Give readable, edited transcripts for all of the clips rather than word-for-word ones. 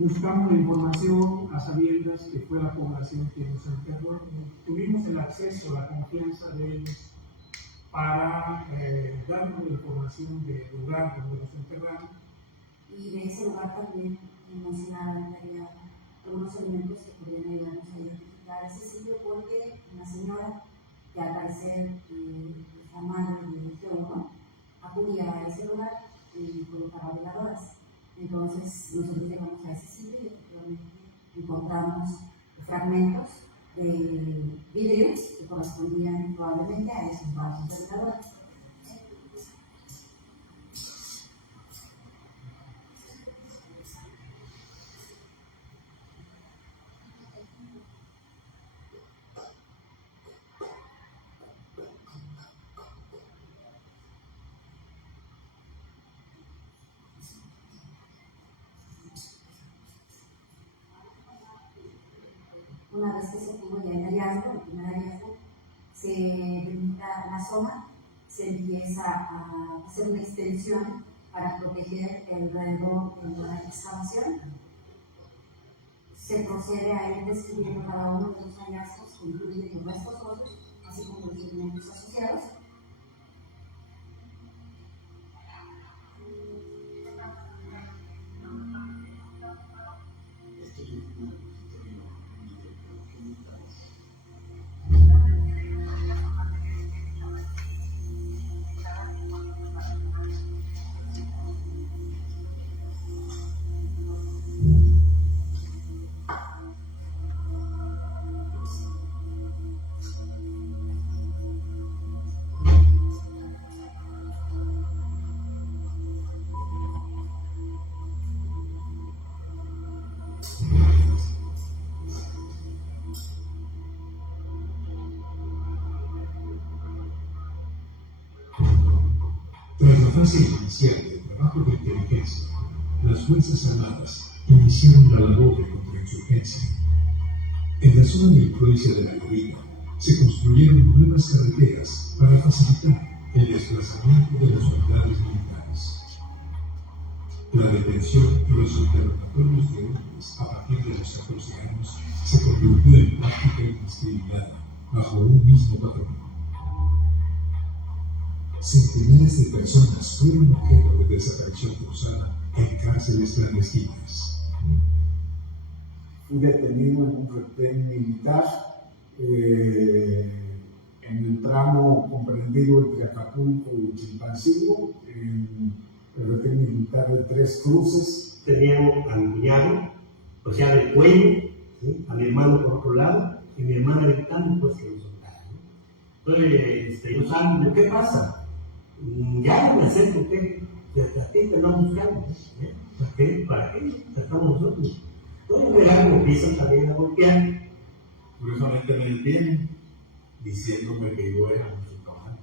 buscamos la información a sabiendas que fue la población que nos enterró. Tuvimos el acceso, la confianza de ellos para darnos la información del lugar donde nos enterraron. Y de ese lugar también mencionaban que había algunos elementos que podrían ayudarnos a identificar ese sitio, porque una señora que al parecer la madre de Teodoro acudía a ese lugar y colocaba veladoras. Entonces nosotros llegamos a ese sitio y efectivamente encontramos fragmentos de vidrios que correspondían probablemente a esos vasos de veladoras. Una vez que se tuvo ya el hallazgo, el primer hallazgo, se delimita la zona, se empieza a hacer una extensión para proteger alrededor de la excavación. Se procede a ir describiendo cada uno de los hallazgos, que incluyen los restos óseos, así como los elementos asociados. Tras la fase inicial del trabajo de inteligencia, las Fuerzas Armadas iniciaron la labor de contrainsurgencia. En la zona de influencia de la Lorita se construyeron nuevas carreteras para facilitar el desplazamiento de las unidades militares. La detención y los interrogatorios de hombres a partir de los 14 años se convirtió en práctica indiscriminada bajo un mismo patrón. Centenares de personas fueron objeto de desaparición forzada en cárceles clandestinas. Fui detenido en un retén militar en el tramo comprendido entre Acapulco y Chilpancingo, en el retén militar de Tres Cruces. Tenían a mi cuñado, o sea, del cuello, ¿sí? A mi hermano por otro lado, y mi hermana gritando, pues que lo soltaran, ¿no? Entonces, yo salgo, ¿qué pasa? Ya me acerco, ¿qué? ¿A qué te vamos buscando? ¿Para qué? ¿Para qué? Estamos nosotros. Entonces me empiezan también a golpear. Curiosamente me detienen, diciéndome que yo era mucho trabajo.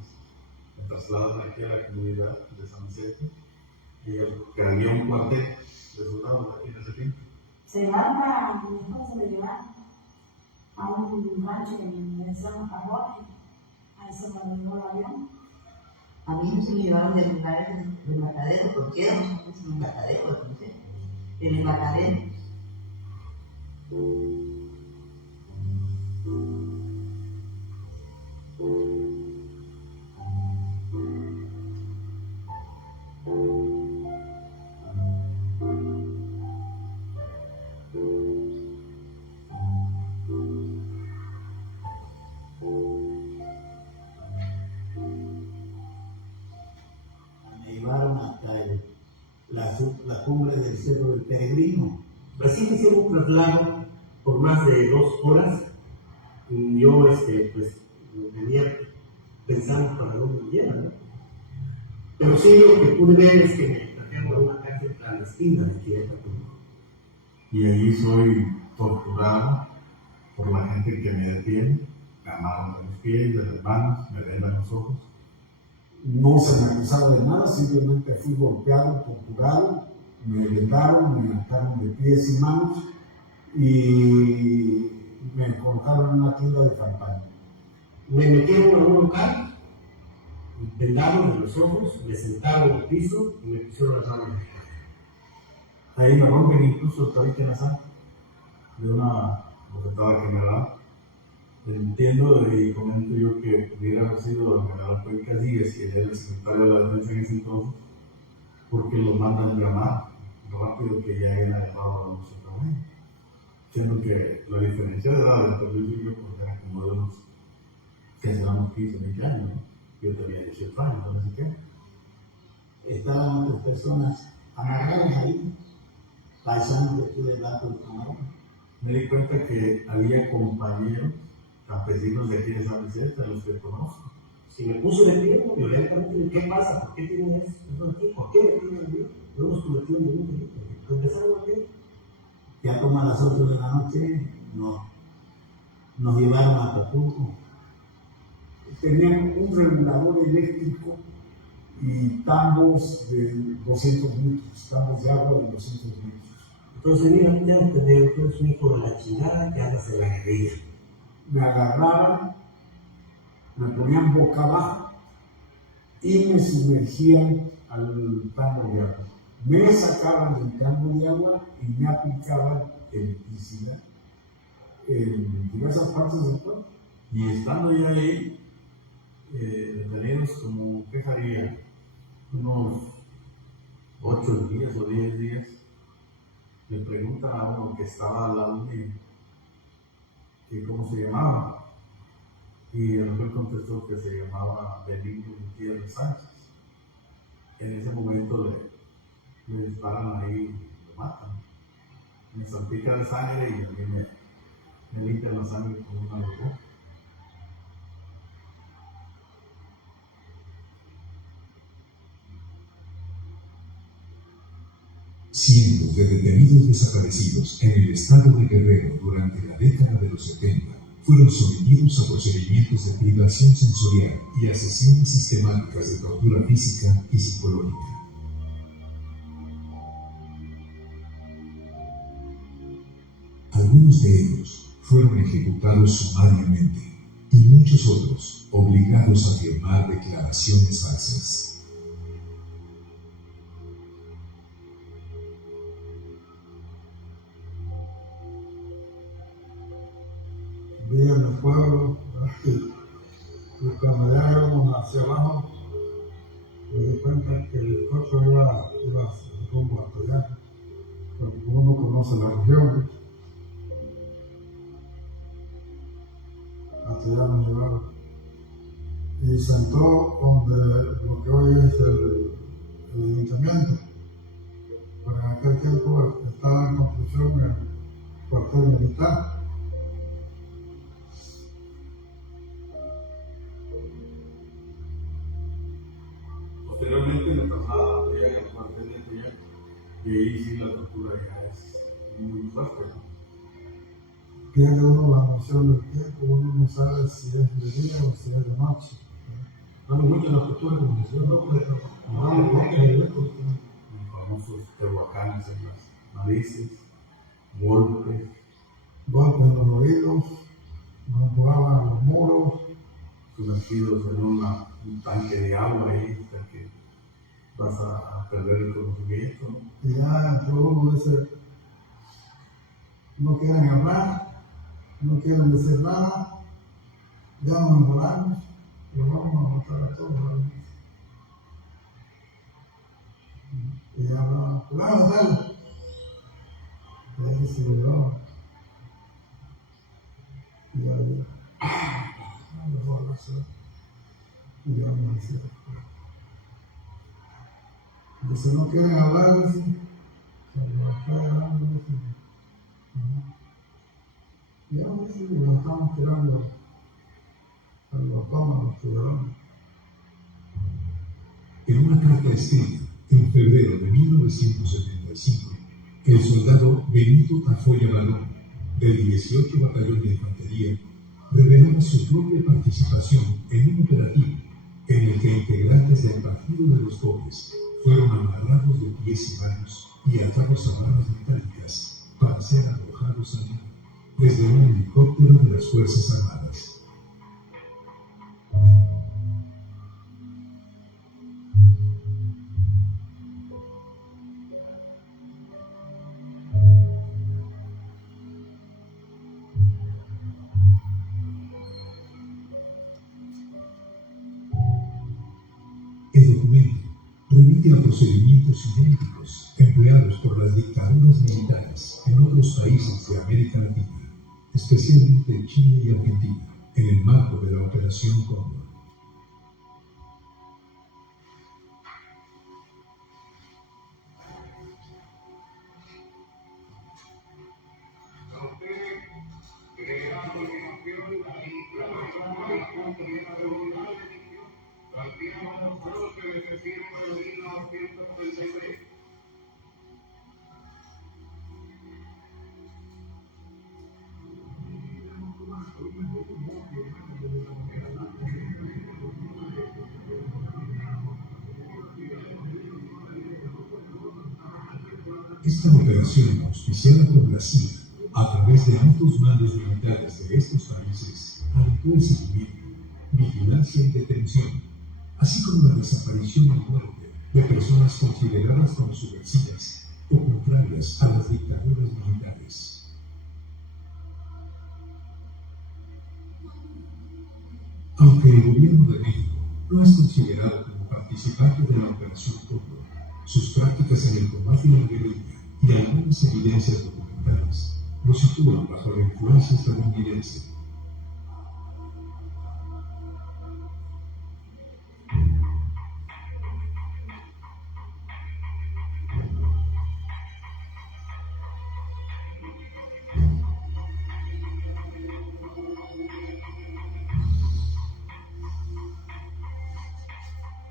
Me trasladan aquí a la comunidad de San Vicente y que había un cuartel de soldados aquí en ese tiempo. Se llevaron mi esposa se le llevaron a un rancho que me decíamos Cajote, ahí se me llevó el avión. A mí se me llevaron del lugar del embarcadero, porque era un embarcadero, entonces, el embarcadero. La cumbre del Cerro del Peregrino. Así me hicieron un traslado por más de 2 horas. Y yo, pues, venía pensando para dónde me llevan, ¿no? Pero sí, lo que pude ver es que me trajeron a una cárcel clandestina de aquí de Acapulco. Y allí soy torturado por la gente que me detiene, me amarran de los pies, de las manos, me vendan los ojos. No se me acusaba de nada, simplemente fui golpeado, torturado, me vendaron, me ataron de pies y manos y me colocaron en una tienda de campaña. Me metieron a un local, vendaron de los ojos, me sentaron en el piso y me pusieron las manos. Ahí me rompen incluso el tabique nasal de una bofetada que me da. Entiendo y comento yo que pudiera haber sido el general Cuenca Díez, que era el secretario de la Defensa en ese entonces, porque los mandan llamar rápido que ya habían agarrado a los trabajo. Siendo que la diferencia de edad entre Luis y yo pues, era como de unos, que serán 15, 20 años, ¿no? Yo tenía 18 años, no sé qué. Estaban otras personas amarradas ahí, paisanos que pude dar por el camarón. Me di cuenta que había compañeros campesinos de aquí de San Vicente, a los que conozco. Si me puso de pie, violentamente, ¿qué pasa? ¿Por qué tienen eso? ¿Por qué me tienen bien? No hemos cometido ningún delito. Empezaron a ver. Ya como a las 8 de la noche nos llevaron a Acapulco. Tenían un regulador eléctrico y tambos de 200 litros, tambos de agua de 200 litros. Entonces, mira, ya entender, tú eres un hijo de la chingada que andas en la guerrilla. Me agarraban, me ponían boca abajo y me sumergían al tambo de agua. Me sacaban del tambo de agua y me aplicaban electricidad en diversas partes del cuerpo. Y estando ya ahí, detenidos como, ¿qué haría? Unos 8 días o 10 días, le preguntan a uno que estaba al lado mío que cómo se llamaba. Y el hombre contestó que se llamaba Benito Gutiérrez Sánchez. En ese momento le disparan ahí y lo matan. Me salpica de sangre y a mí me limpian la sangre con una lobo. Cientos de detenidos desaparecidos en el estado de Guerrero durante la década de los 70 fueron sometidos a procedimientos de privación sensorial y a sesiones sistemáticas de tortura física y psicológica. Algunos de ellos fueron ejecutados sumariamente y muchos otros obligados a firmar declaraciones falsas. Veía en el pueblo, y cuando ya íbamos hacia abajo, me di cuenta que el coche iba rumbo a Toyán, porque uno conoce la región. A Toyán nos llevaron. Y sentó donde lo que hoy es el ayuntamiento. Pero en aquel tiempo estaba en construcción el cuartel militar. Posteriormente me trasladaron a Toyán, al cuartel de Toyán, y ahí sí la tortura ya es muy fuerte, ¿no? Pierde uno la noción del tiempo, uno no sabe si es de día o si es de noche. Vamos mucho en la cultura como decía, ¿no? Pero Los famosos tehuacanes en las narices, golpes, Golpes en los oídos, nos empujaban a los muros, sumergidos en un tanque de agua ahí, hasta que vas a perder el conocimiento, ¿no? y ya entre uno dice, no quieren hablar, no quieren decir nada, ya nos envolamos, lo vamos a matar a todos. Y ya hablaban, vamos a darle. Y ahí se lo llevaban. Y ya le digo, no me voy a hacer. Y ya me decía, dice, no quieren hablar, dice, cuando estoy hablando, dice, y ya me dice, y nos estamos tirando a los estómagos, ciudadanos. En una carta escrita en febrero de 1975, el soldado Benito Tafoya Balón, del 18 Batallón de Infantería, revelaba su propia participación en un operativo en el que integrantes del Partido de los Pobres fueron amarrados de pies y manos y atados a barras metálicas para ser arrojados al mar desde un helicóptero de las Fuerzas Armadas. remite a procedimientos idénticos empleados por las dictaduras militares en otros países de América Latina, especialmente Chile y Argentina, en el marco de la Operación Cóndor. Esta operación, auspiciada por la CIA, a través de altos mandos militares de estos países, alentó el seguimiento, vigilancia y detención, así como la desaparición y muerte de personas consideradas como subversivas o contrarias a las dictaduras militares. Aunque el gobierno de México no es considerado como participante de la Operación Cóndor, sus prácticas en el combate a la guerrilla y algunas evidencias documentales lo sitúan bajo la influencia estadounidense.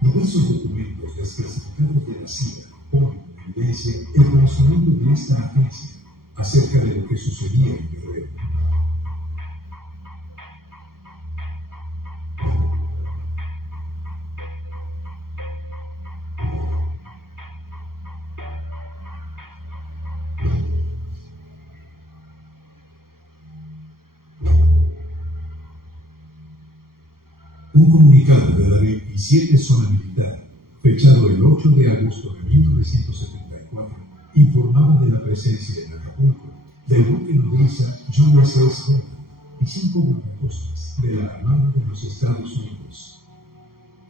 Diversos documentos desclasificados de la CIA ponen en evidencia el conocimiento de esta agencia acerca de lo que sucedía en Guerrero. Un comunicado de la 27 Zona Militar, fechado el 8 de agosto de 1974, informaba de la presencia en Acapulco del buque nodriza USS Roland y 5 guardacostas de la Armada de los Estados Unidos.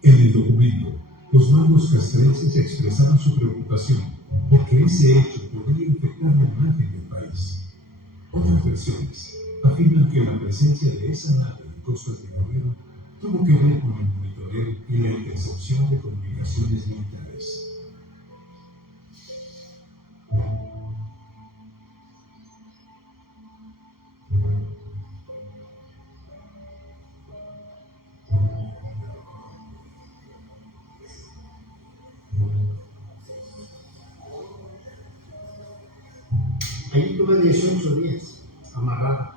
En el documento, los mandos castrenses expresaban su preocupación porque ese hecho podría afectar la imagen del país. Otras versiones afirman que la presencia de esa nave en costas de Guerrero tuvo que ver con el monitoreo y la intercepción de comunicaciones militares. Ahí tuve 18 días amarrado,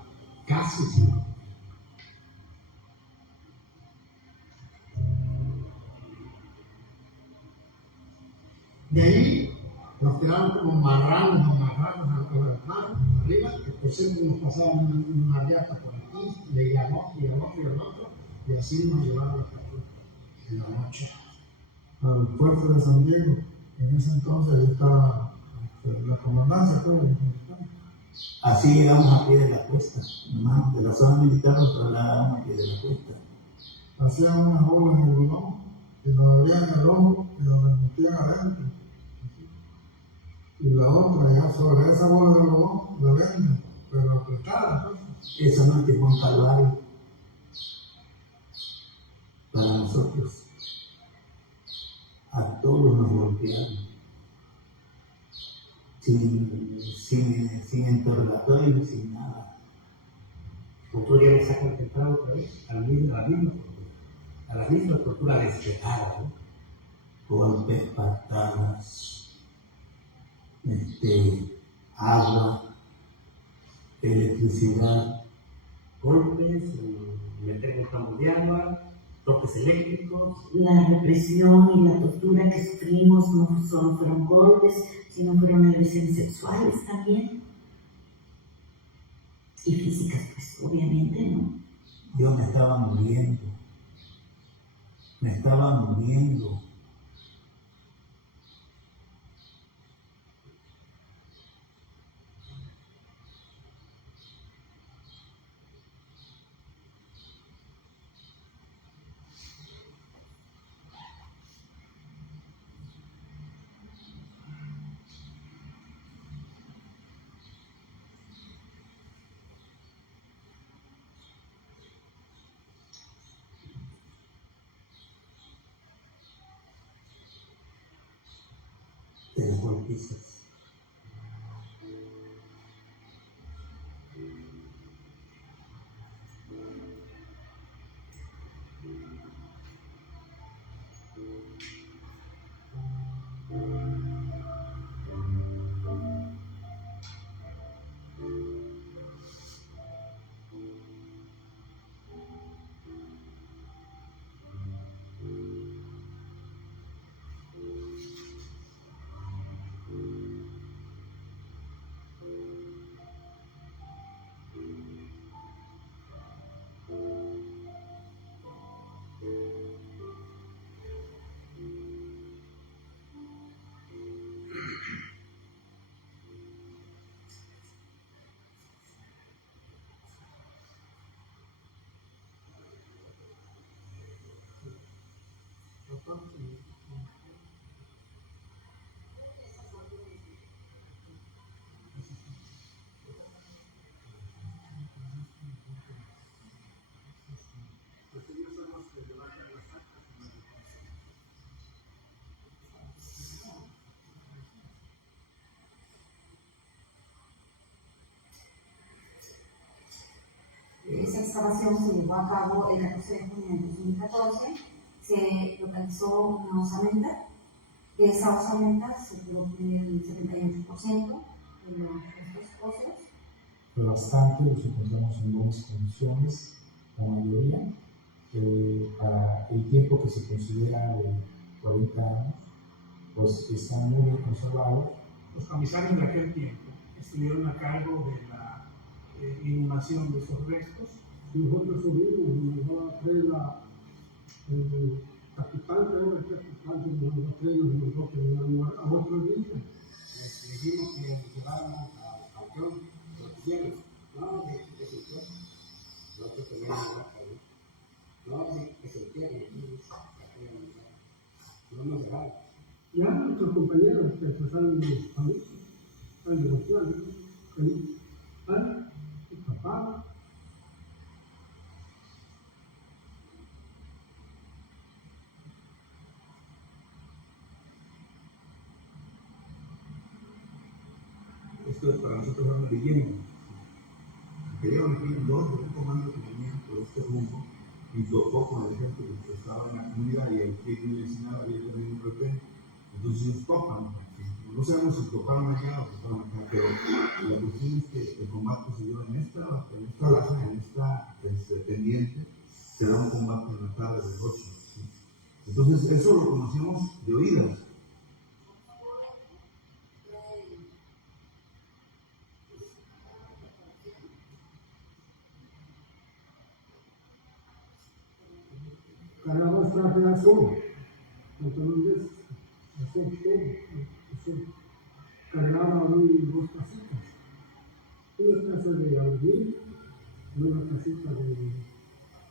casi sin. De ahí nos quedamos como amarrados arriba, que por siempre nos pasaba una riata por aquí, y al otro, y al otro, y al otro, y así nos llevaron hasta en la noche. Al puerto de San Diego. En ese entonces ahí estaba la comandancia, creo. Así llegamos a pie de la cuesta, más de la zona militar nos trasladamos a pie de la cuesta. Hacían unas olas en el algodón y nos abrían el ojo y nos metían adentro. Y la otra, ya sobre esa bola de algodón, la venden, pero apretada. Esa noche fue un calvario para nosotros. A todos nos golpearon. Sin interrogatorio, sin nada. Otro día me sacan temprano otra vez, a la misma tortura despetada, ¿no? Golpes, patadas, agua, electricidad. Golpes, meter un tambo de agua, toques eléctricos. La represión y la tortura que sufrimos no solo fueron golpes, sino fueron agresiones sexuales también. Y físicas, pues obviamente, ¿no? Yo me estaba muriendo. de los golpistas. Esa excavación se llevó a cabo el 14 de junio de 2014. Se localizó una osamenta. Esa osamenta se pudo obtener el 78% de los restos óseos. Fue bastante, los encontramos en buenas condiciones, la mayoría. Para el tiempo que se considera de 40 años, pues están muy bien conservados. Los comisarios de aquel tiempo estuvieron a cargo de la inhumación de esos restos. Nosotros subimos y nos va a traer el capitán, creo que el capitán que nos va a traer, nos mandó que lleváramos a otro día. Les dijimos que lleváramos al campeón, lo hicieron. No, que se entierren. Nosotros tenemos una cabeza. No, que se entierren. No nos dejaron. Ya nuestros compañeros que pasaron los países, están divorciados, están escapados. Esto para nosotros es una leyenda. Llegaron aquí un comando que venía por este rumbo y tocó con el ejército que estaba en la comunidad y el que vecinal había tenido un retén. Entonces ellos topan. No sabemos si toparon allá o toparon acá, pero la cuestión es que el combate se dio en esta pendiente, se da un combate en la tarde de noche. ¿Sí? Entonces eso lo conocíamos de oídas. Cargamos traje azul, entonces azul. Cargaba dos casitas, una casa de aluminio y una casita de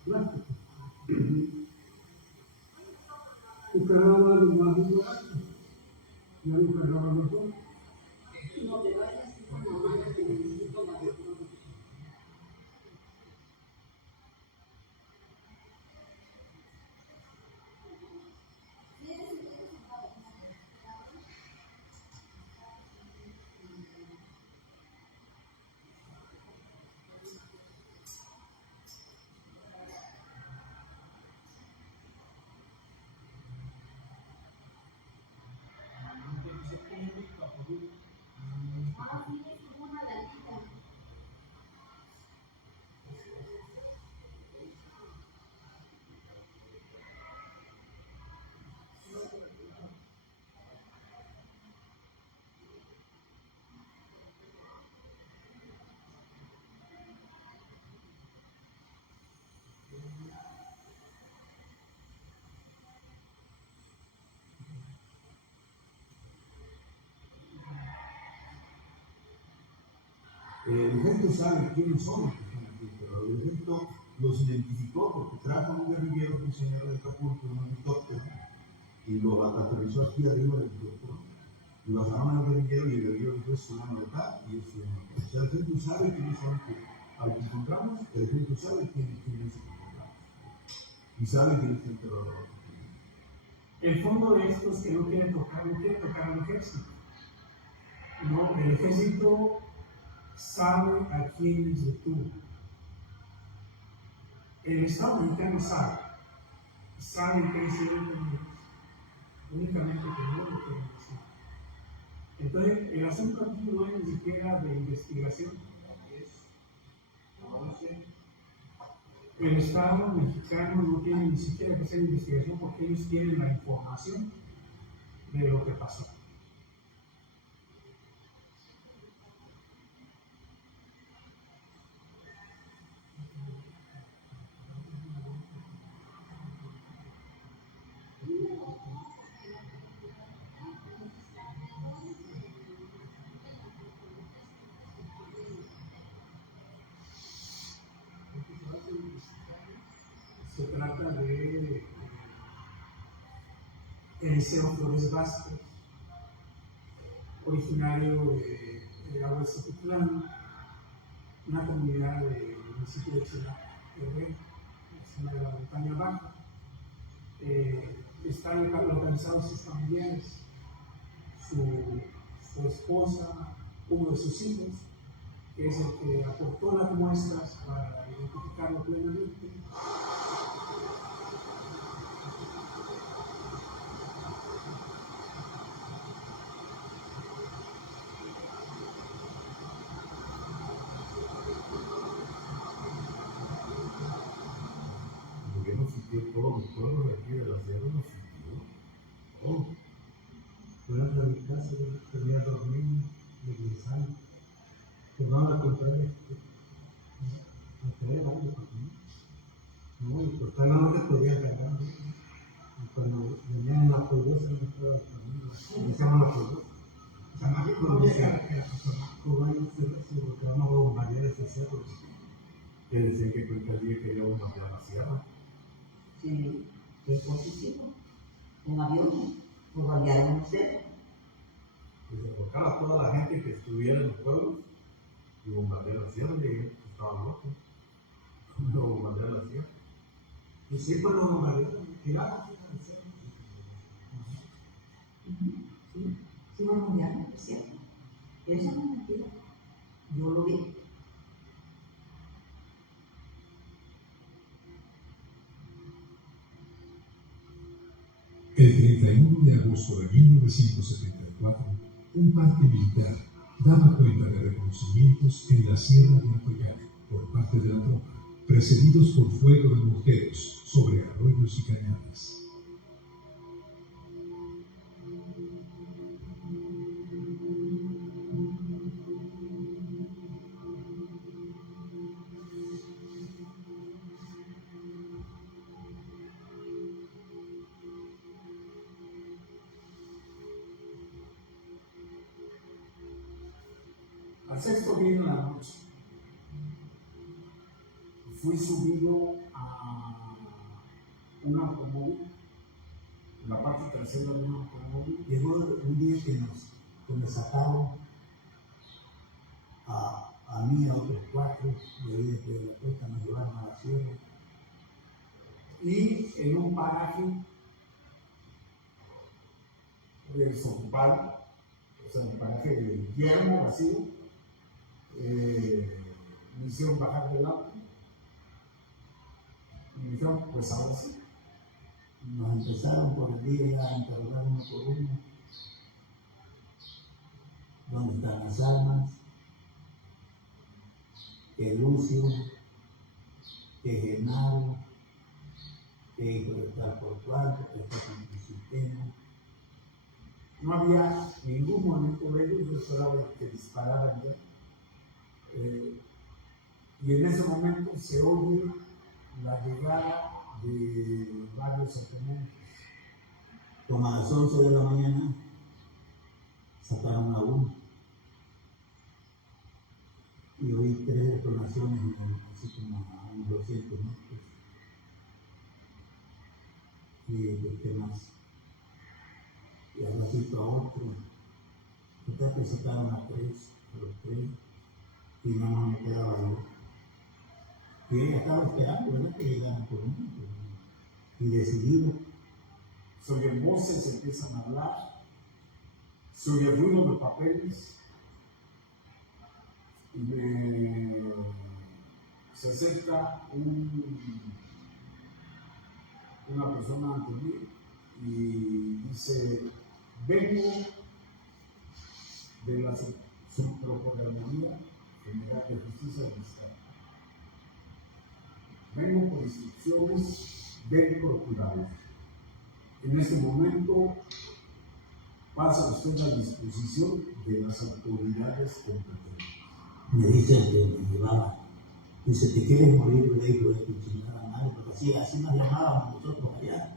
plástico. Y cargaba los más baratos, ya lo cargaba los dos. El ejército sabe quiénes son los que están aquí, pero el ejército los identificó porque trajo a un guerrillero prisionero de Acapulco en un helicóptero y lo aterrizó aquí arriba del helicóptero. Y bajaron al guerrillero y el guerrillero dijo: es fulano de tal y es fulano de tal. O sea, el ejército sabe quiénes son los que al que encontramos, el ejército sabe quién es el que encontramos y sabe quién es el terrorismo. El fondo de esto es que no quiere tocar al ejército. ¿no? El ejército sabe a quiénes detuvo. El Estado mexicano sabe que hicieron con ellos, únicamente que no lo quieren decir. Entonces, el asunto aquí no es ni siquiera de investigación, el Estado mexicano no tiene ni siquiera que hacer investigación porque ellos tienen la información de lo que pasó. Se trata de Eliseo Flores Vázquez, originario de Aguasutitlán, una comunidad del municipio de Ciudad Guerrero, zona de la montaña baja. Están localizados sus familiares, su esposa, uno de sus hijos, que es el que aportó las muestras para identificarlo plenamente. El gobierno sitió todos los pueblos de aquí de la sierra, los sitió. Oh. Fue a mi casa, yo tenía dormir de 10 años. Pero no la compré, me quedé algo para mí. No, y pues tan no se podía cargar. Y cuando venían en la polvosa, no estaba el camino. ¿Cómo se llama la polvosa? Se llama se volcaron a bombardear ese cerro. Que decían que cualquier día quería bombardear la sierra. Sí, es positivo. Un avión, bombardearon usted. Que se enfocara a toda la gente que estuviera en los pueblos y bombardear la sierra, y ellos estaban locos. Lo bombardearon la sierra. Y sí, pues lo bombardearon, tiraron al cerro. Sí, bombardearon, es cierto. Eso no es mentira. Yo lo vi. El 31 de agosto de 1974, un parte militar daba cuenta de reconocimientos en la Sierra de Atoyac por parte de la tropa, precedidos por fuego de morteros sobre arroyos y cañadas. Al sexto día en la noche, fui subido a un automóvil, en la parte trasera de un automóvil. Llegó un día que nos sacaron a mí y a otros 4 de ahí de la costa, nos llevaron a la sierra. Y en un paraje desocupado, o sea, un paraje de yermo vacío, me hicieron bajar del auto y me dijeron, pues ahora sí. Nos empezaron por el día a interrogar uno por uno. ¿Dónde están las armas? ¿Qué Lucio? ¿Qué Genaro? ¿Qué hijo de tal por cuarto? ¿Qué está con el sistema? No había ningún momento de ellos, yo esperaba que dispararan. Y en ese momento se oye la llegada de varios oponentes. Como a las 11 de la mañana sacaron a uno y oí 3 detonaciones así como a unos 200 metros. Y ¿qué más? Y al ratito a otro. Hasta que sacaron a 3, a los 3, y nada más me quedaba yo. Y ella estaba esperando, ¿verdad? Que llegaran por mí. Y decidido. Se oyen voces, empiezan a hablar, se oye ruido de papeles, se acerca una persona ante mí y dice: vengo de la Subprocuraduría General de Justicia del Estado. Vengo por instrucciones del procurador. En este momento pasa usted a disposición de las autoridades competentes. Me dice el que me llevaba, dice: ¿te quieres morir? Le digo: de tu chingada madre, porque así nos llamábamos nosotros allá.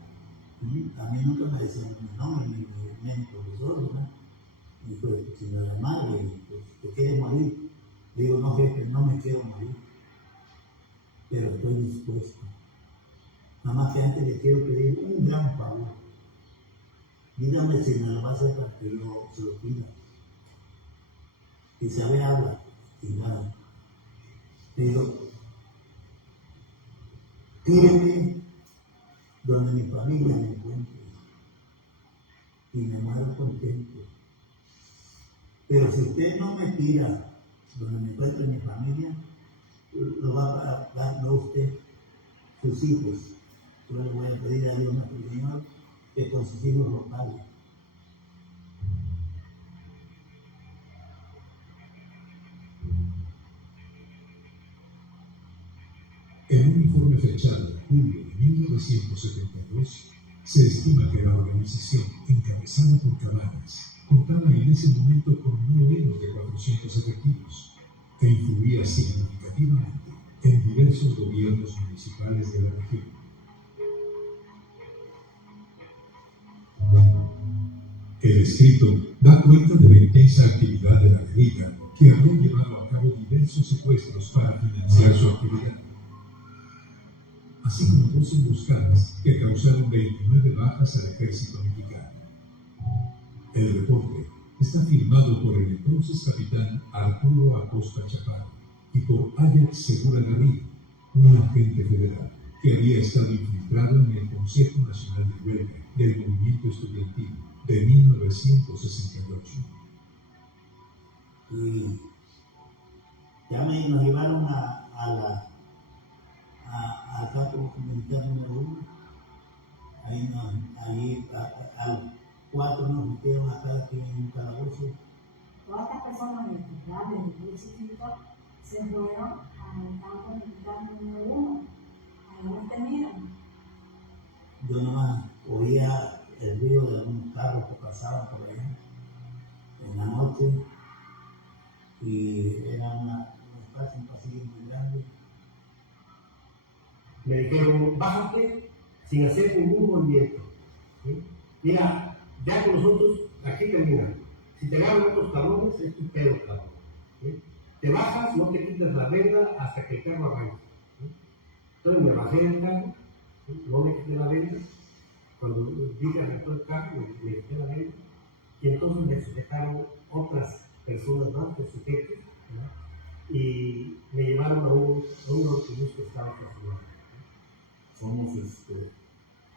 A mí nunca me decían mi nombre, ni profesor, ¿verdad? Y pues, si me llamaban, pues, ¿te quieres morir? Le digo: no, jefe, no me quiero morir, pero estoy dispuesto. Nada más que antes le quiero pedir un gran favor. Dígame si me lo va a hacer para que yo se lo pida. Isabel habla y nada. Le digo: tíreme donde mi familia me encuentre y me muero contento. Pero si usted no me tira donde me encuentre mi familia, lo va a pagar no usted, sus hijos. Yo le voy a pedir a Dios nuestro Señor que con sus hijos lo pague. En un informe fechado en julio de 1972, se estima que la organización, encabezada por Cabañas, contaba en ese momento con no menos de 400 efectivos e influía significativamente en diversos gobiernos municipales de la región. El escrito da cuenta de la intensa actividad de la guerrilla, que había llevado a cabo diversos secuestros para financiar su actividad, así como 2 emboscadas que causaron 29 bajas al ejército mexicano. El reporte está firmado por el entonces capitán Arturo Acosta Chaparro y por Ajax Segura Garrido, un agente federal que había estado infiltrado en el Consejo Nacional de Huelga del Movimiento Estudiantil de 1968. Y ya nos llevaron al campo militar número 1. Ahí a los 4 nos metieron acá aquí en un calabozo. Todas estas personas del ejército se fueron al campo militar número 1. Ahí nos tenían. Yo nomás oía el ruido de algunos carros que pasaban por allá en la noche, y era un pasillo muy grande. Me dijeron: bájate sin hacer ningún movimiento. ¿Sí? Mira, ya con nosotros aquí termina. Si te agarran otros cabrones, es tu pedo, cabrón. ¿Sí? Te bajas, no te quites la venda hasta que el carro arranque. ¿Sí? Entonces me bajé del carro, ¿sí? No me quité la venda. Cuando vi que arrancó el carro, me quité la venda. Y entonces me sujetaron otras personas más de sujetos, ¿no? Y me llevaron a un autobús que estaba estacionado. Somos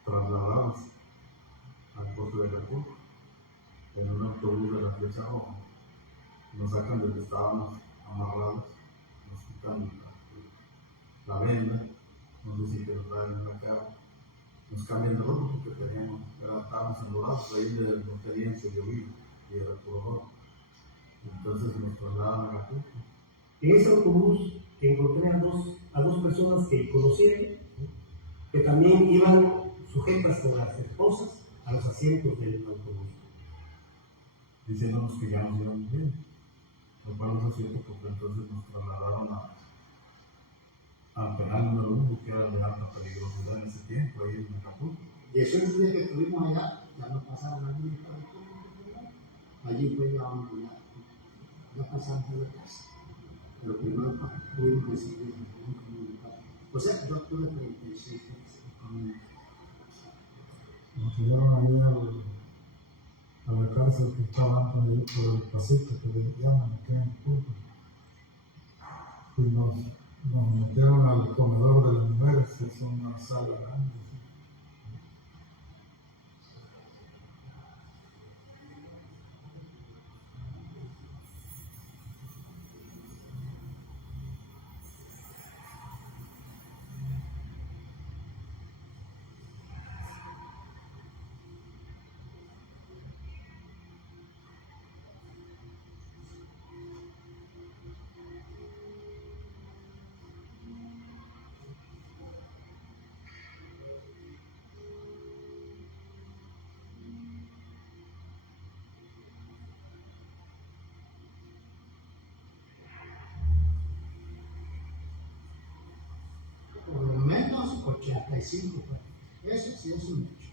trasladados al puerto de Acapulco en un autobús de la Flecha Roja. Nos sacan donde estábamos amarrados, nos quitan la venda, nos dicen que nos traen en la cara, nos cambian de ropa porque estábamos enlodados, ahí no tenían su llovido y era puro rojo. Entonces nos trasladaban a Acapulco. En ese autobús encontré a dos personas que conocían, ¿no? Que también iban sujetas con las esposas a los asientos del autobús. Diciéndonos que ya nos iban bien, lo cual no es cierto porque entonces nos trasladaron al penal número 1, que era de alta peligrosidad en ese tiempo, ahí en Acapulco. Y eso el día que estuvimos allá, ya nos pasaron allí. Allí fue ya pasamos de la casa. Pero primero tuvimos que seguir en un comunicado. O sea, yo tuve 36 años. Nos llevaron ahí a la cárcel que estaba antes de ir por el pasito, que le llaman, que en Cuba. Y nos metieron al comedor de las mujeres, que es una sala grande. 45, pues. Eso sí es un hecho.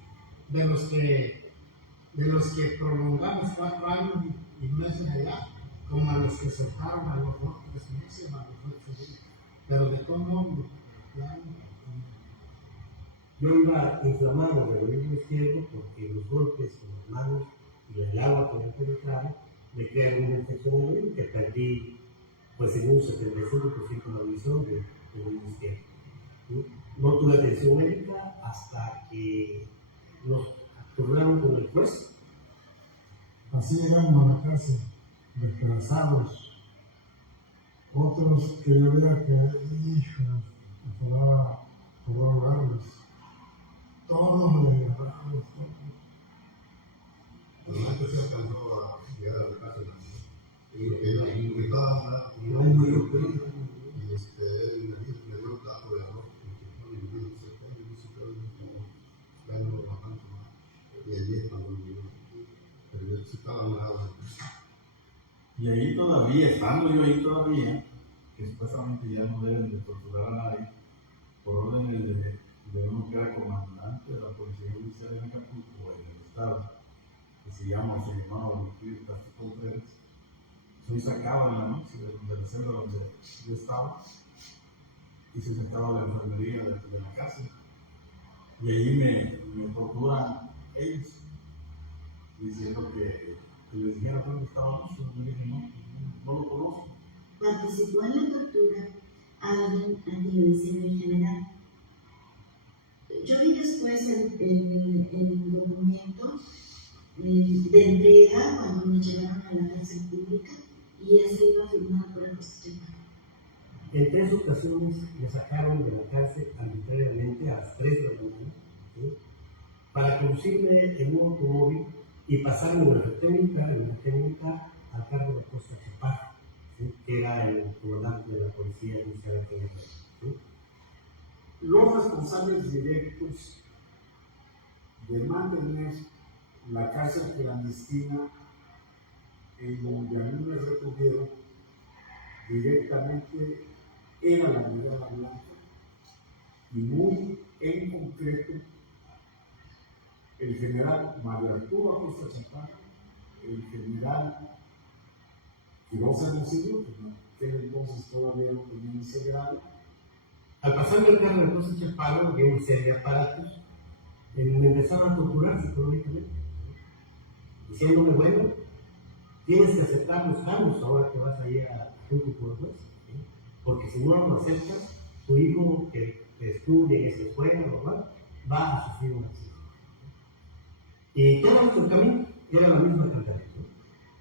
De los que prolongamos 4 años y meses allá, como a los que soltaron a los 3 meses, a los 8 días. Pero de todo modo, ya yo iba inflamado del oído izquierdo porque los golpes con las manos y el agua que me penetraba me crean una infección en el oído que perdí, pues en un 75% la visión del oído izquierdo. ¿Sí? No tuve atención médica hasta que nos turnaron con el juez. Así llegamos a la cárcel, desplazados. Otros que yo veía que, hijo, me falaba por hablarles. Todos me agarraron. Pero antes se alcanzó a llegar a la cárcel. Y estaba muy loco. Y él me dio el dato de arroz. Y allí es cuando pero yo estaba al lado. Y ahí todavía, estando yo ahí todavía, que supuestamente ya no deben de torturar a nadie, por órdenes de uno que era comandante de la Policía Judicial en Acapulco, o en el Estado, que se llamaba Luis Castro Contreras, soy sacado en la noche de la celda donde yo estaba y se sacaba a la enfermería de la cárcel. Y allí me torturan ellos, diciendo que les dijera dónde estábamos. Yo le dije, no lo conozco. Participó en la tortura alguien antijuicial en general. Yo vi después el documento de entrega cuando me llevaron a la cárcel pública y ese iba firmado por el juez. En 3 ocasiones me sacaron de la cárcel arbitrariamente a las 3 de la mañana, ¿sí? Para conducirme en un automóvil y pasarme en el retén militar al cargo de Costa Chaparro, ¿sí? Que era el comandante de la Policía Judicial de México, ¿sí? Los responsables directos de mantener la cárcel clandestina en donde a mí me recogieron directamente era la Brigada Blanca y muy en concreto el general Mario Arturo Acosta Chaparro, el general Quiroz Hermosillo, que entonces todavía no tenía ese grado. Al pasarme el carro de Acosta Chaparro, que una serie de aparatos, me empezaron a torturar psicológicamente, diciéndome, bueno, tienes que aceptar los cambios ahora que vas a ir a junto con el juez, ¿sí? Porque si no lo aceptas, tu hijo que estudie en esa escuela, ¿verdad?, va a sufrir un accidente. Y todo nuestro camino era la misma cantareta, ¿no?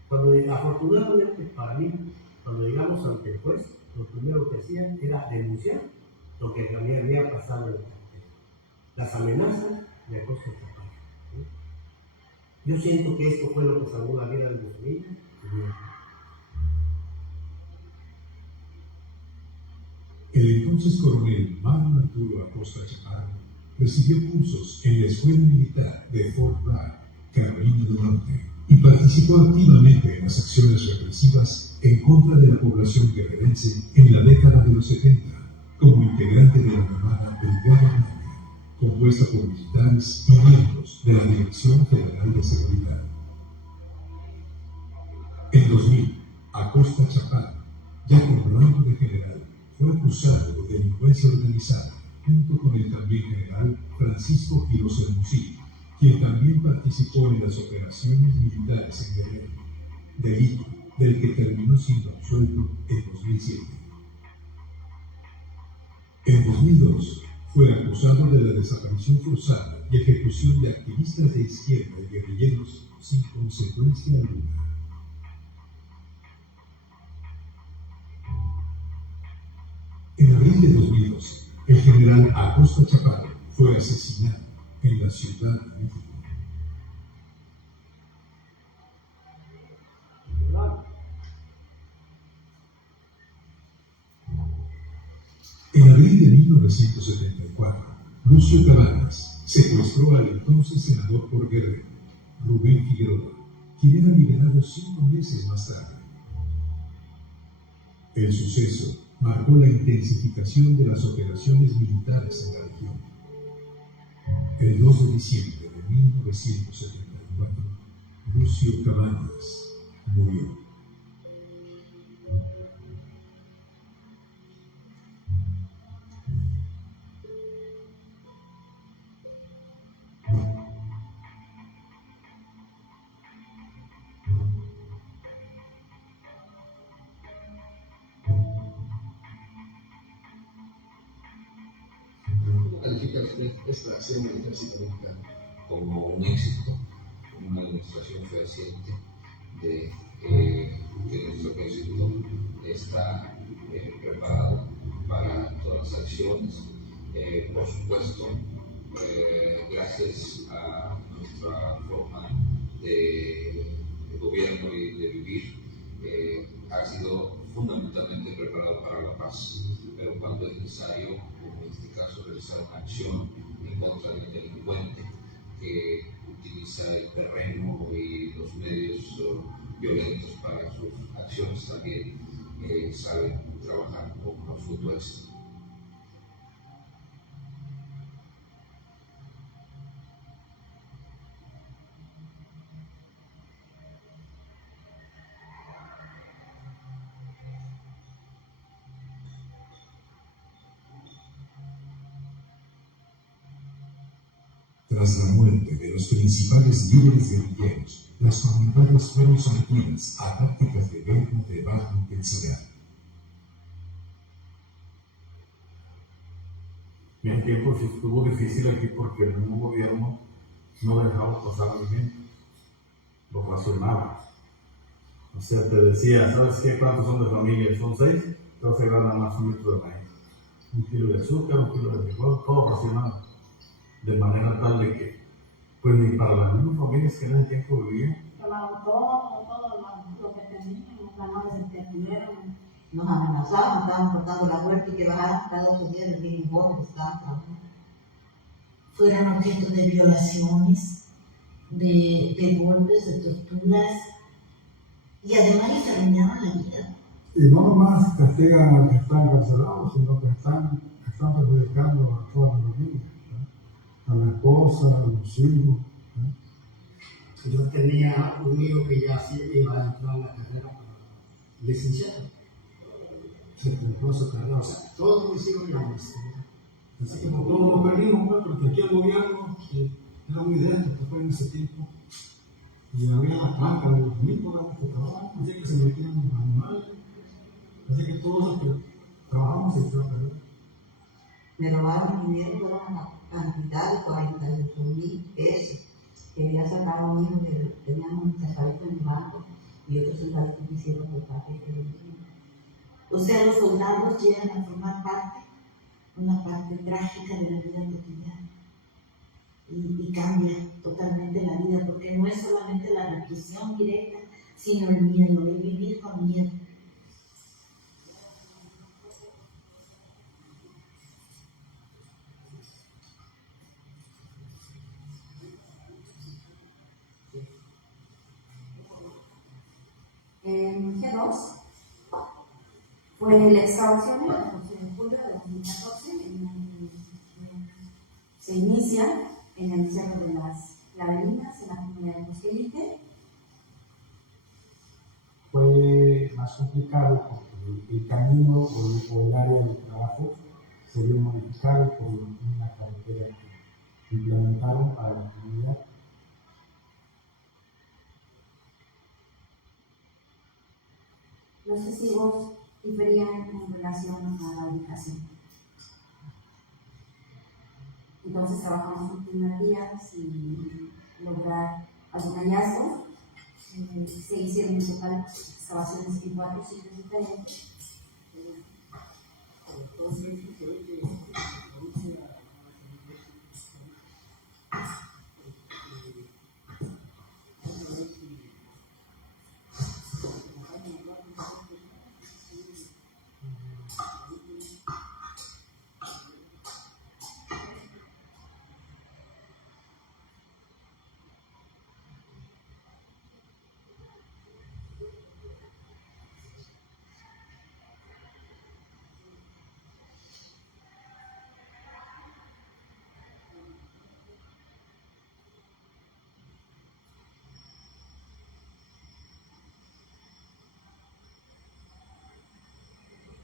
Cuando, afortunadamente para mí, cuando llegamos ante el juez, lo primero que hacía era denunciar lo que también había pasado en la carretera, las amenazas de Acosta Chaparro, ¿sí? Yo siento que esto fue lo que salvó la vida de mi familia y mi hijo. El entonces coronel Mario Arturo Acosta Chaparro recibió cursos en la Escuela Militar de Fort Bragg, Carolina del Norte, y participó activamente en las acciones represivas en contra de la población guerrerense en la década de los 70, como integrante de la llamada Brigada Blanca, compuesta por militares y miembros de la Dirección Federal de Seguridad. En 2000, Acosta Chaparro, ya con rango de general, fue acusado de delincuencia organizada, junto con el también general Francisco Quiroz Hermosillo, quien también participó en las operaciones militares en Guerrero, delito del que terminó siendo absuelto en 2007. En 2002, fue acusado de la desaparición forzada y ejecución de activistas de izquierda y guerrilleros sin consecuencia alguna. En abril de 2012, el general Acosta Chaparro fue asesinado en la Ciudad de México. En abril de 1974, Lucio Cabañas secuestró al entonces senador por Guerrero, Rubén Figueroa, quien era liberado 5 meses más tarde. El suceso marcó la intensificación de las operaciones militares en la región. El 2 de diciembre de 1974, Lucio Cabañas murió. ¿Cómo califica usted esta acción del ejército mexicano? Como un éxito, como una demostración fehaciente de que nuestro ejército está preparado para todas las acciones. Por supuesto, gracias a nuestra forma de gobierno y de vivir, ha sido fundamentalmente preparado para la paz, pero cuando es necesario, como en este caso, realizar una acción en contra del delincuente que utiliza el terreno y los medios violentos para sus acciones, también sabe trabajar con absoluto éxito. Tras la muerte de los principales líderes guerrilleros, las comunidades fueron sometidas a tácticas de guerra de baja intensidad. En el tiempo sí estuvo difícil aquí porque el mismo gobierno no dejaba pasar a la gente, lo racionaba. O sea, te decía, ¿sabes qué? ¿Cuántos son de familia? Son 6, entonces gana más un litro de maíz, un kilo de azúcar, un kilo de frijol, todo racionado. De manera tal de que, pues ni para las mismas familias que en ese tiempo vivían. Todo lo que teníamos, ganamos el dinero. Nos amenazaban, estaban cortando la huerta y que bajaran cada 8 días les dije que estaban trabajando. Fueron objeto de violaciones, de golpes, de torturas, y además les arruinaban la vida. Y no nomás castigan a los que están encarcelados, sino que están perjudicando a toda la familia, ¿no? A la esposa, a los hijos. ¿no? Yo tenía un hijo que ya sí iba a entrar a la carrera para licenciado. Se cumplió su carrera, o sea, todos mis hijos ya lo estudiaron. Así que no lo perdimos, pues, porque aquí el gobierno era muy idéntico que fue en ese tiempo. Y había la placa de los mismos que trabajaban, así que se metían en los animales. Así que todos los que trabajamos se echó a perder. Me robaron dinero, fueron una cantidad de 48,000 pesos. Quería sacar a un hijo que teníamos un chavalito en el banco y otros soldados que quisieron por parte de ellos. O sea, los soldados llegan a formar una parte trágica de la vida cotidiana. Y cambia totalmente la vida, porque no es solamente la represión directa, sino el miedo, el vivir con miedo. En G2 fue la excavación el 14 de julio de 2014. Se inicia en el Cerro de las Lavenidas, en la comunidad de Bosquelite. Fue más complicado porque el camino o el área de trabajo se vio modificado por una carretera que implementaron para la comunidad. Los testigos diferían en relación a la ubicación. Entonces trabajamos en primer día sin lograr algún hallazgo. Se hicieron en total excavaciones en 4 sitios diferentes.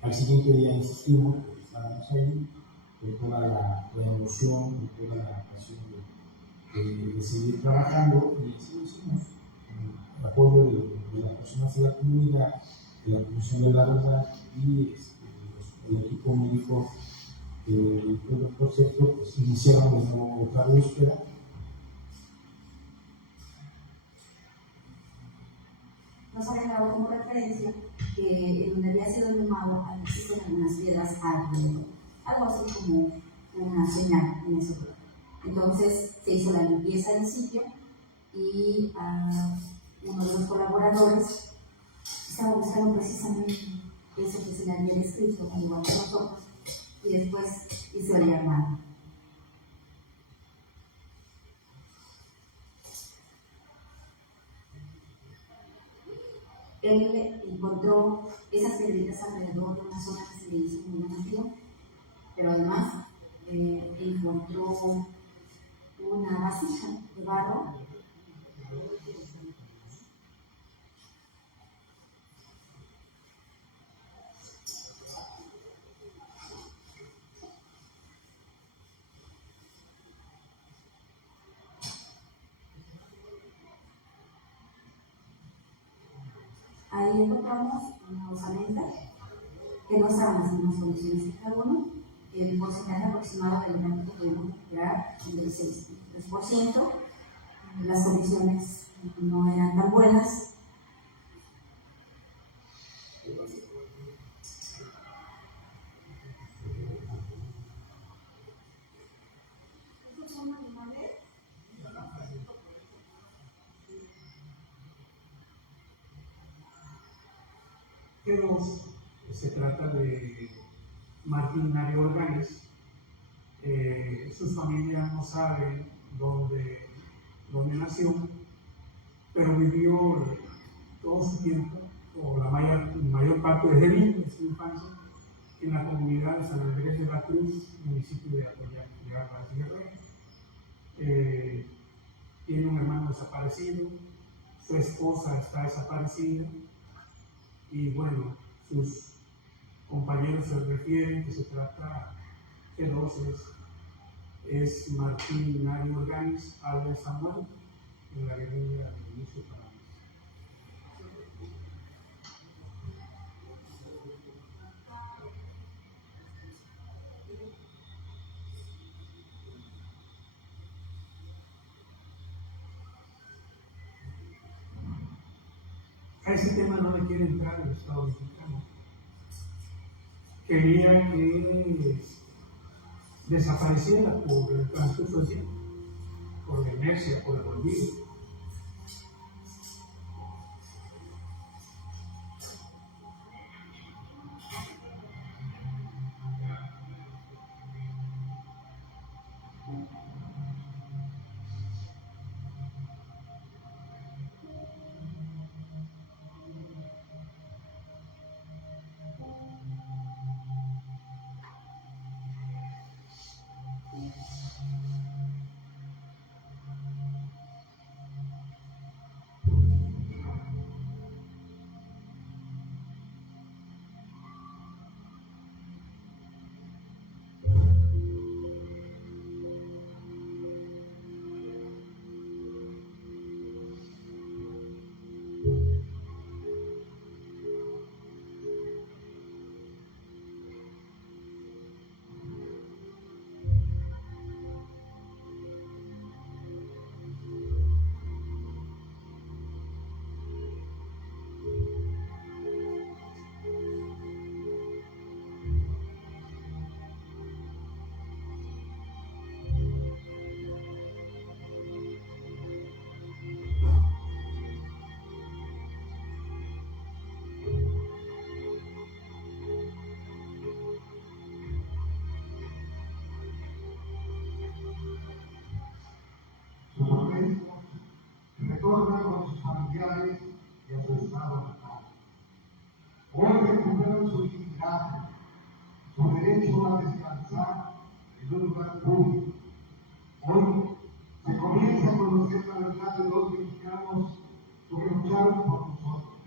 Al siguiente día insistimos, porque estábamos ahí, con toda la emoción, con toda la pasión de seguir trabajando, y así lo hicimos, con el apoyo de las personas de la comunidad, de la Comisión de la Verdad y el equipo médico del doctor Sergio, pues iniciaron de nuevo otra búsqueda. Nos habían dado como referencia que en donde había sido llamado existen algunas piedras alrededor, algo así como una señal en ese lugar. Entonces se hizo la limpieza del sitio y uno de los colaboradores estaba buscando precisamente eso que se le había descrito, al igual que nosotros, y después hizo la llamada. Él encontró esas piedritas alrededor de una zona que se le hizo muy llamativa, pero además encontró una vasija de barro ahí encontramos una osamenta que no estaban las mismas condiciones que carbono. El porcentaje aproximado del elemento que pudimos recuperar entre el 6 y 3%. Las condiciones no eran tan buenas. ¿Estos son animales? Pero se trata de Martín Nario Orgániz. Sus familias no saben dónde nació, pero vivió todo su tiempo, o la mayor parte desde niño, de su infancia, en la comunidad de San Andrés de la Cruz, municipio de Atoyac, Guerrero. Tiene un hermano desaparecido, su esposa está desaparecida, y bueno, sus compañeros se refieren que se trata de dos, es Martín Nario Orgániz, alias Samuel, en la guerrilla del inicio para mí. A ese tema no le quiere entrar el Estado mexicano. Quería que desapareciera por el transcurso del tiempo, por la inercia, por el olvido. Retorna con sus familiares y a su estado natal. Hoy recuperan su dignidad, su derecho a descansar en un lugar público. Hoy se comienza a conocer la verdad de los mexicanos que lucharon por nosotros,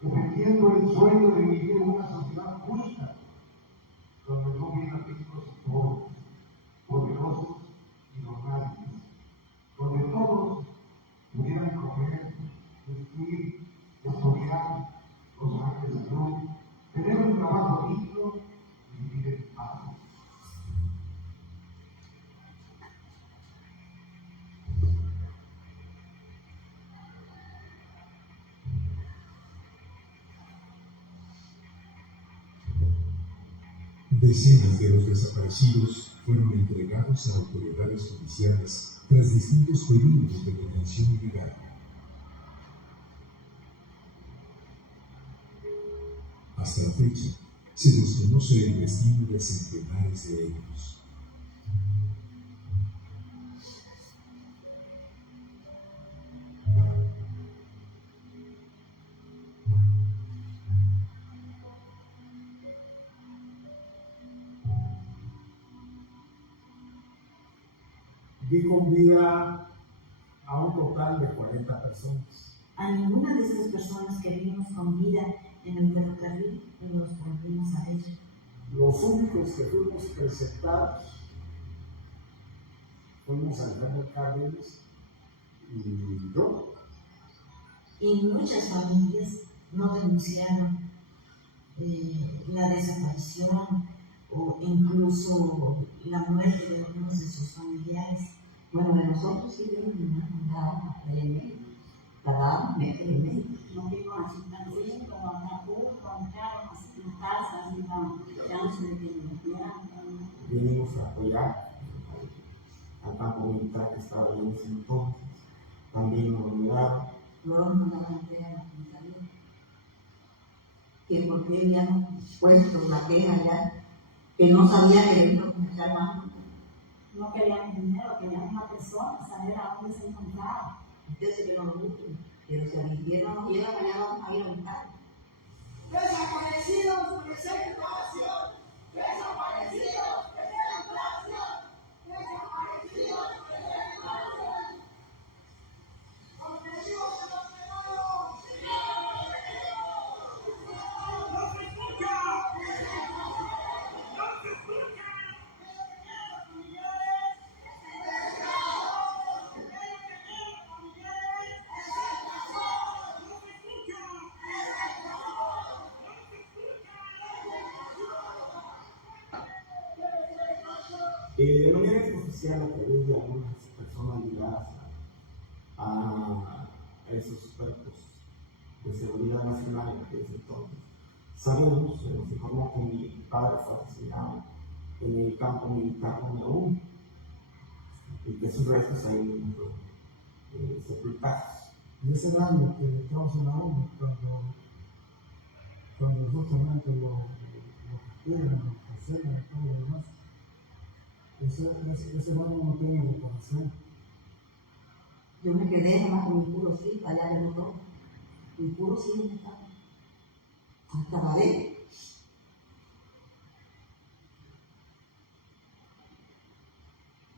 defendiendo el sueño de vivir en una sociedad justa Decenas de los desaparecidos fueron entregados a autoridades judiciales tras distintos periodos de detención ilegal. Hasta la fecha, se desconoce el destino de centenares de ellos. Di con vida a un total de 40 personas. A ninguna de esas personas que vimos con vida en el ferrocarril nos volvimos a ellos. Los únicos que fuimos presentados fuimos Alejandro Cárdenas y yo. Y muchas familias no denunciaron la desaparición o incluso la muerte de algunos de sus familiares. Bueno, de nosotros sí mandábamos a medio. Tardábamos medio y medio. No vimos a Chilpancingo, a Acapulco, a casas, digamos, ya se Vinimos a apoyar al campo militar que estaba ahí en ese entonces. También nos ayudaron. Luego nos mandaban a la comisaría. Que porque habíamos puesto la queja allá, que no sabía que iba a comenzar más. No queríamos dinero, queríamos una persona, saber a dónde se encontraba. Entonces que no nos busquen, pero si al infierno nos llevan, allá vamos a ir a buscar. Desaparecidos, presentación. Desaparecidos, presentación. Desaparecidos, presentación. Objetivos de los penados. ¡No se escucha! ¡No se escucha! De manera oficial, a través de algunas personas ligadas a esos cuerpos de seguridad nacional de ese entonces, sabemos, se nos informó que mi padre fue asesinado en el campo militar número 1 y que sus restos ahí fueron sepultados. Y ese año que estamos en la ONU, cuando justamente lo castigan, lo cancelan y todo lo demás, ese año no tiene reparación. Yo me quedé nomás con mi puro sí, allá de los dos. Mi puro sí me estaba. Hasta la vez.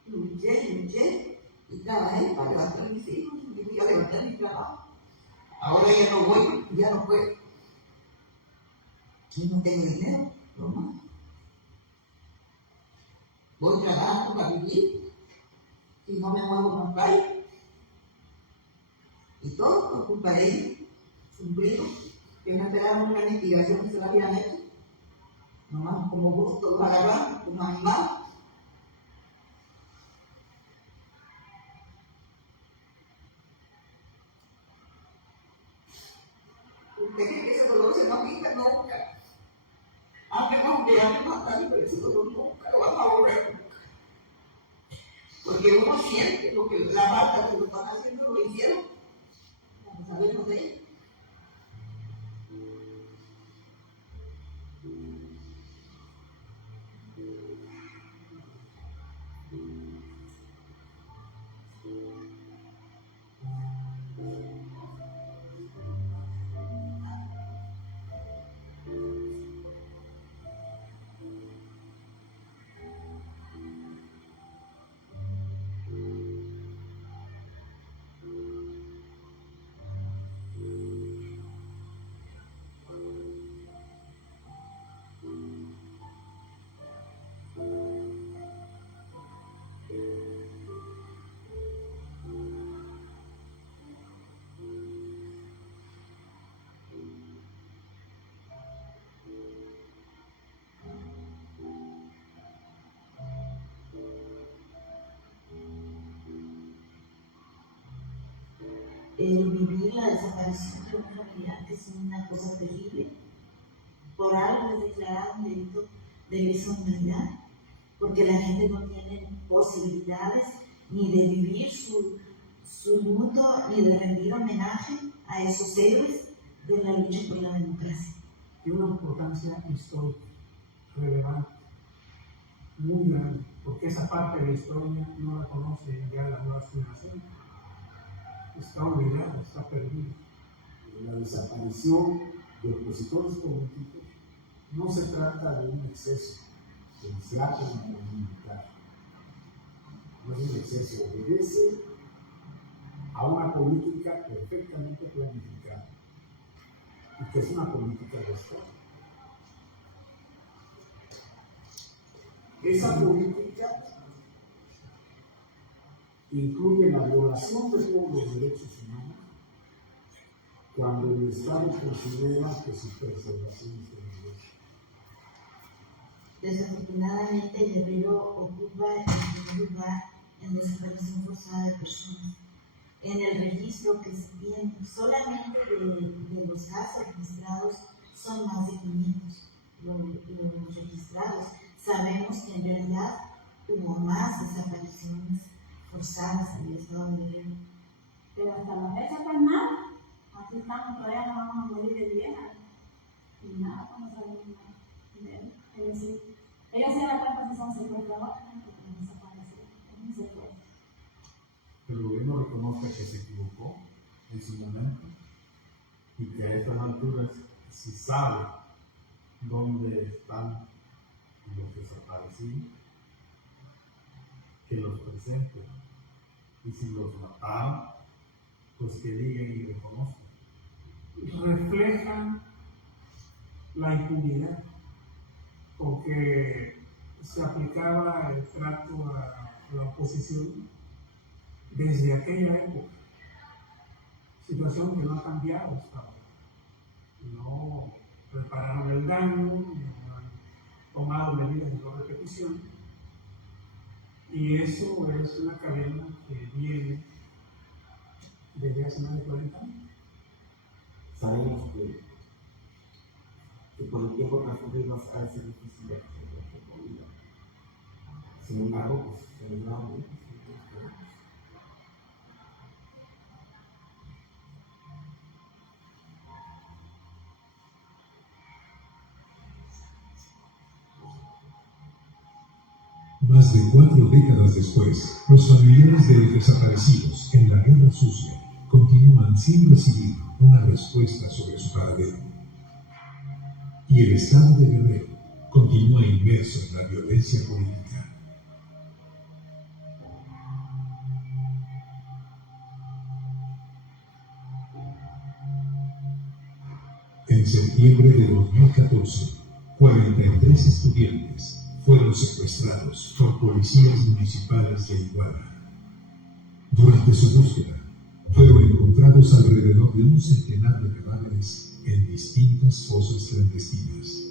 Luché y trabajé para levantar a mis hijos. Y fui a levantar mi trabajo. Ahora ya no voy, ya no puedo. Y no tengo dinero, no más. Voy trabajando para vivir. Y no me muevo más para ir. Y todo por culpa de ellos, sus primos, que no esperaron una investigación que se la habían hecho. Nomás como vos, todos agarraron, como animales. ¿Usted cree que ese dolor se nos quita? Nunca. Aunque nos veamos matar, pero ese dolor nunca lo vamos a volver nunca. Porque uno siente lo que la bata que lo están haciendo lo hicieron. Sabemos de ello. Vivir la desaparición de un familiar es una cosa terrible. Por algo es declarado un delito de lesa humanidad, porque la gente no tiene posibilidades ni de vivir su luto ni de rendir homenaje a esos héroes de la lucha por la democracia. Tiene una importancia histórica relevante, muy grande, porque esa parte de la historia no la conocen ya las nuevas generaciones. Está olvidada, está perdida. La desaparición de opositores políticos no se trata de un exceso, se trata de un militar. No es un exceso, obedece a una política perfectamente planificada y que es una política de Estado. Esa política incluye la violación de todos los derechos humanos cuando el Estado considera que su preservación es peligrosa. Desafortunadamente, Guerrero ocupa el primer lugar en desaparición forzada de personas. En el registro que se tiene, solamente de los casos registrados son más de 500 los registrados. Sabemos que en realidad hubo más desapariciones forzadas en el estado de Guerrero. Pero hasta la fecha, pues nada. Aquí estamos, todavía no vamos a morir de vieja. Y nada, no sabemos nada de él. Es decir, ellos se dan cuenta que son secuestradores, porque no desaparecieron. Es un secuestro. Que el gobierno reconozca que se equivocó en su momento y que a estas alturas, si sabe dónde están los desaparecidos, que los presenten. Y si los mataron, pues que digan y reconozcan. Refleja la impunidad, porque se aplicaba el trato a la oposición desde aquella época, situación que no ha cambiado hasta ahora. No repararon el daño, no han tomado medidas de no repetición, y eso es una cadena que viene desde hace más de 40 años. Sabemos que por el tiempo transcurrido ha de ser difícil de resolver con vida. Sin embargo, pues celebramos. Más de 4 décadas después, los familiares de los desaparecidos en la Guerra Sucia continúan sin recibir una respuesta sobre su paradero. Y el Estado de Guerrero continúa inmerso en la violencia política. En septiembre de 2014, 43 estudiantes fueron secuestrados por policías municipales de Iguala. Durante su búsqueda, fueron encontrados alrededor de un centenar de cadáveres en distintas fosas clandestinas.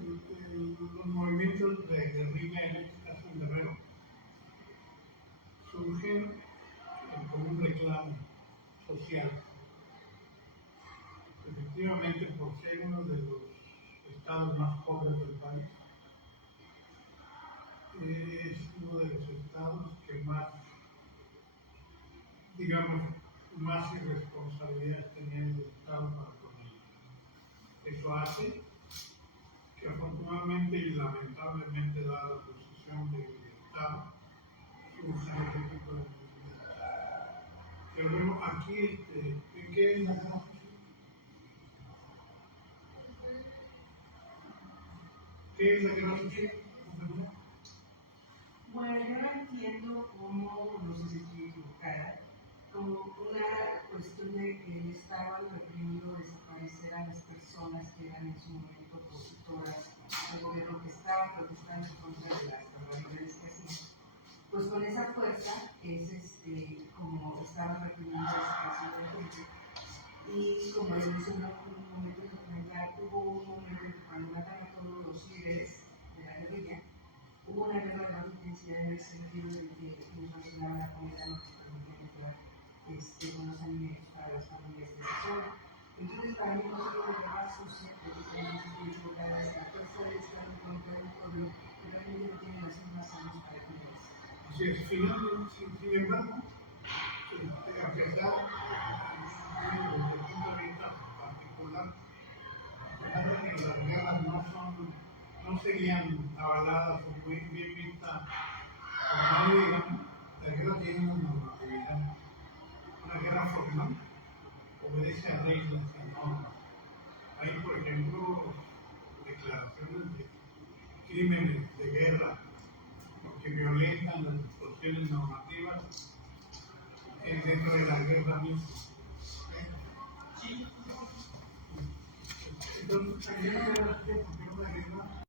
los movimientos de guerrilla, en este caso en Guerrero, surgen como un reclamo social. Efectivamente, por ser uno de los estados más pobres del país, es uno de los estados que más, digamos, más irresponsabilidad tenía el Estado para con ellos. Eso hace que afortunadamente y lamentablemente, dada la posición del Estado, surjan este tipo de necesidades. Pero bueno, aquí, ¿qué es la guerra social? ¿Qué es la guerra social? Bueno, yo no entiendo cómo, no sé si estoy equivocada, como una cuestión de que el Estado reprimiendo desaparecer a las personas que eran en su momento opositoras al gobierno que estaban protestando en contra de las barbaridades que hacían. Pues con esa fuerza es como estaban reprimiendo esa situación de gente. Y como yo mencioné en un momento de documental, hubo un momento en que cuando mataron a todos los líderes de la guerrilla, hubo una guerra de gran intensidad en el sentido de que nos racionaban la comida, no nos permitían llevar buenos alimentos para las familias de esa zona. Entonces, para mí, no solo la guerra sucia, porque tenemos que equivocar es la fuerza del Estado en contra de un pueblo que realmente no tiene las mismas armas para defenderse. Así es, sin embargo, a pesar, desde el punto de vista particular, a pesar de que las guerras no serían avaladas o bien vistas por nadie, digamos, la guerra tiene una normatividad. Una guerra formal obedece a reglas y a normas. Hay, por ejemplo, declaraciones de crímenes de guerra que violentan las disposiciones normativas dentro de la guerra misma. Entonces, también la guerra